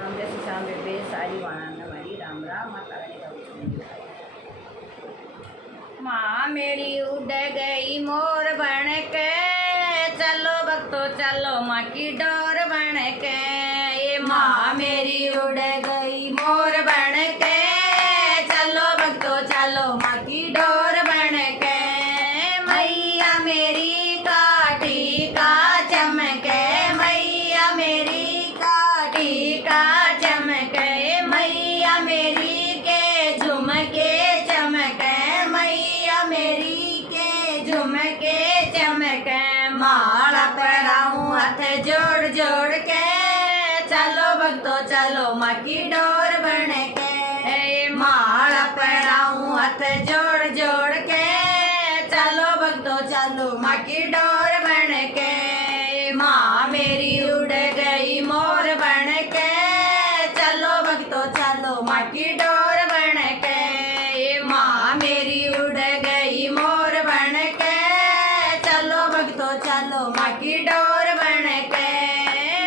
शाम बेबे सारी वाणा मारी राम राम माता माँ मेरी उड़ गई मोर बन के, चलो भक्तो चलो माँ की डोर बन के। ये माँ मेरी उड़ गई मोर बन के, चलो भक्तो चलो माँ की डोर बन के। मैया मेरी काठी का चमके, मैया मेरी काठी का चमके, मैया मेरी के झुमके चमके, मैया मेरी के झुमके चमके। माला पहराऊं हाथ जोड़ जोड़ के, चलो भक्तो चलो माँ की डोर बन के। माला पहराऊं हाथ जोड़ जोड़ के, चलो भक्तो चलो माँ की डोर बन के। माँ मेरी उड़ गई मोर बन के, चलो भक्तो चलो माँ की डोर बन के। माँ मेरी उड़ गई मोर बन के, चलो भक्तो चलो माँ की डोर बन के।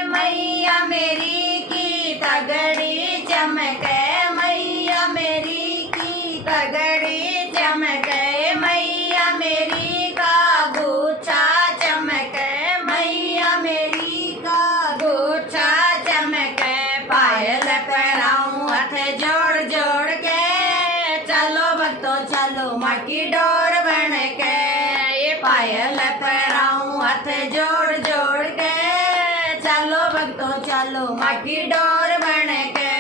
मैया मेरी की तगड़ी चमके, मैया मेरी की तगड़ी चमके, मैया मेरी का गुच्छा चमके, मैया मेरी का गुच्छा चमके। पायल पहराऊं हाथ जोड़ जोड़ के, चलो भक्तो चलो माँ की डोर बन के। ये पायल पहराऊं हाथ जोड़ जोड़ के, चलो भक्तो चलो माँ की डोर बन के।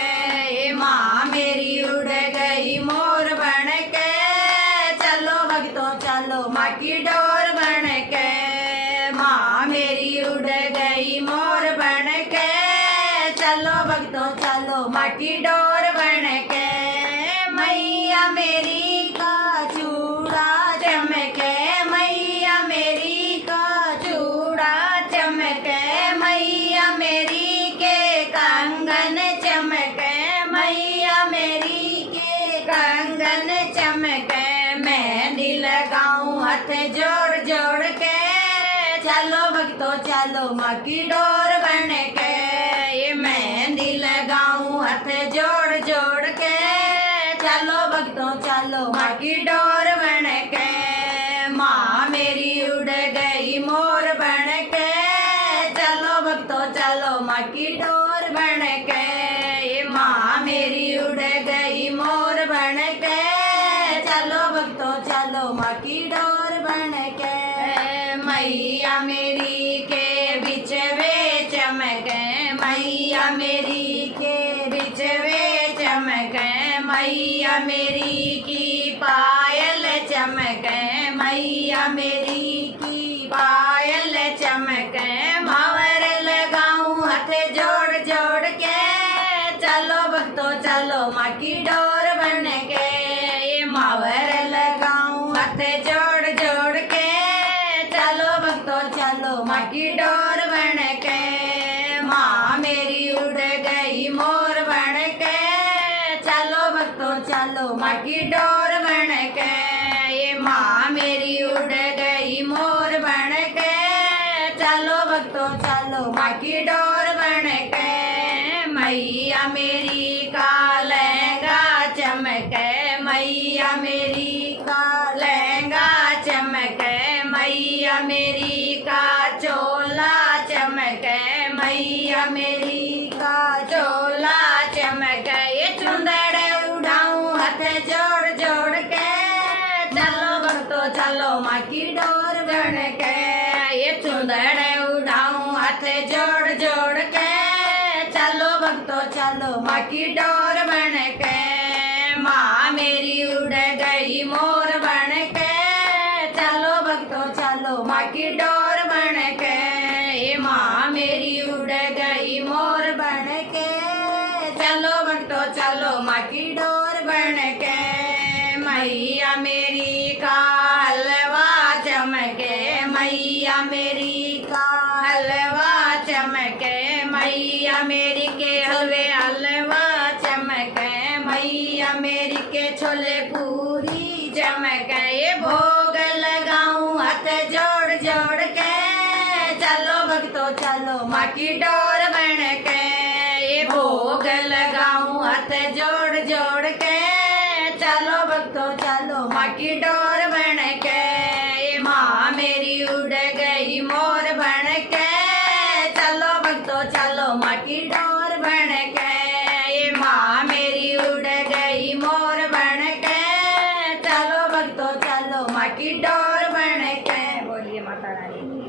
ये माँ मेरी उड़ गई मोर बन के, चलो भक्तो चलो माँ की डोर बन के। माँ मेरी उड़ गई मोर बन के, चलो भक्तो चलो माँ की डोर बन के। मैया मेरी का चूड़ा चमके, मैया मेरी का चूड़ा चमके, मैया मेरी के कंगन चमके, मैया मेरी के कंगन चमके। मेहंदी लगाऊं हाथ जोड़ जोड़ के, चलो भक्तो चलो माँ की डोर बन के। ये मेहंदी लगाऊं हाथ जोड़ जोड़ के, चलो भक्तो चलो माँ की डोर बन के। माँ मेरी उड़ गई मोर बन के, चलो भक्तो चलो माँ की डोर बन के। ये माँ मेरी उड़ गई मोर बन के, चलो भक्तो चलो माँ की डोर बन के। मैया मेरी के बीच वे चमके, मैया मेरी के बीच वे चमके, मैया मेरी की पायल चमके, मैया मेरी की पायल चमके। मावर लगाऊं हाथ जोड़ जोड़ के, चलो भक्तो चलो माँ की डोर बन के। ये मावर लगाऊं हाथ जोड़ जोड़ के, चलो भक्तो चलो माँ की डोर बन के। माँ मेरी उड़ गई मोर बन के, चलो भक्तो चलो माँ की डोर बन के। ये माँ मेरी उड़ गई मोर बन के, चलो भक्तो चलो माँ की डोर बन के। मैया मेरी का लहंगा चमके, मैया मेरी का लहंगा चमके, मैया मेरी का चोला चमके, मैया मेरी का चोला चमके। ये चुंदड़ उड़ाऊं हाथ जोड़ जोड़ के, चलो भक्तो चलो माँ की डोर बन के। ये चुंदड़ उड़ाऊं हाथ जोड़ जोड़ के, चलो भक्तो चलो माँ की डोर बन के। माँ मेरी उड़ गई मोर बन के, चलो भक्तो चलो माँ की डोर बन के। ये माँ मेरी उड़ गई मोर बन के, चलो भक्तो चलो माँ की डोर बन के। मैया मेरी का हलवा चमके, मैया मेरी का हलवा चमके, मैया मेरी के हलवे हलवा चमके, मैया मेरी के छोले पूरी चमके। ये भोग लगाऊं हाथ जोड़ जोड़ के, चलो भक्तो चलो माँ की डोर बन के। ये भोग भोग लगाऊं हाथ जोड़ जोड़ के, चलो भक्तों चलो माँ की डोर बन के। ये माँ मेरी उड़ गई मोर बन के, चलो भक्तों चलो माँ की डोर बन के। ये माँ मेरी उड़ गई मोर बन के, चलो भक्तों चलो माँ की डोर बन के। बोलिए माता रानी।